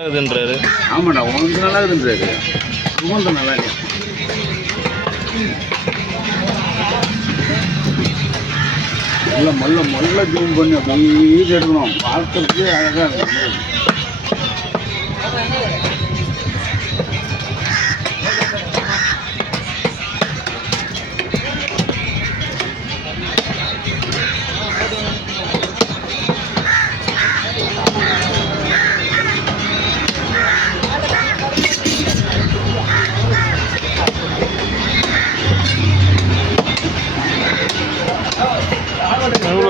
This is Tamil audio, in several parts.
இருக்குன்றாரு. ஆமாடா, உனக்கு நல்லா இருக்குன்றாரு. சுகந்தம் நல்லா இல்லையா? மல்ல ஜூம் பண்ணி அப்படியே எடுக்கணும். பார்க்கறதுக்கே அழகாக இருக்கும்.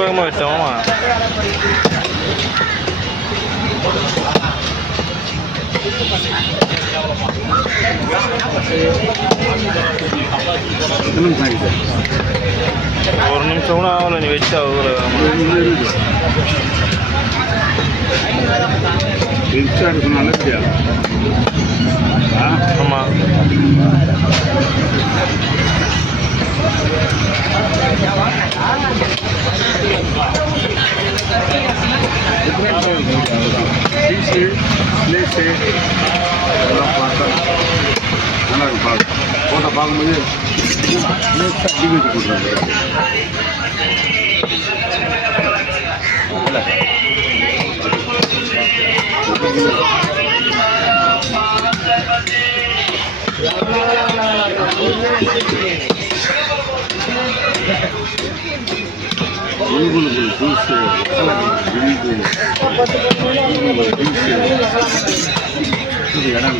வேகமாக வச்சோம். ஒரு நிமிஷம் கூட ஆகலை நீ வச்சு அவ்வளோ நல்லது. ஆமாம். எல்லாம் பார்த்தா நல்லா இருக்கும். ஃபோட்டோ பார்க்கும்போது அடி வச்சு கொடுக்குறாங்க. இடம்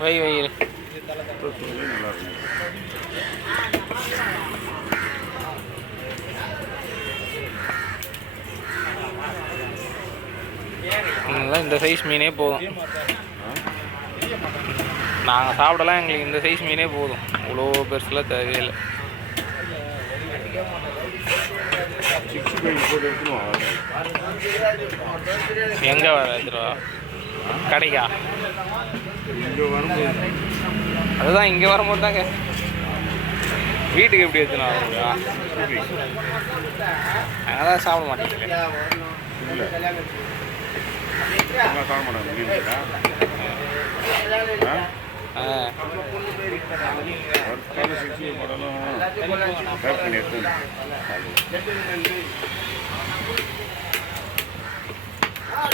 வை வை இந்த சைஸ் மீனே போதும். நாங்கள் சாப்பிடலாம், எங்களுக்கு இந்த சைஸ் மீனே போதும். இவ்வளோ பெருசுலாம் தேவையில்லை. எங்கே வர எடுத்துருவா கடைக்கா? அதுதான் இங்கே வரும்போது தாங்க. வீட்டுக்கு எப்படி எடுத்துனா அதான் சாப்பிட மாட்டேங்க.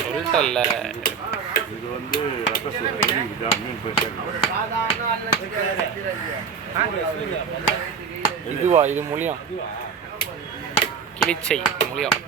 சொல்லிட்டல்ல, இது வந்து இதுவா? இது மூலியம் கிளிச்சை மூலியம்.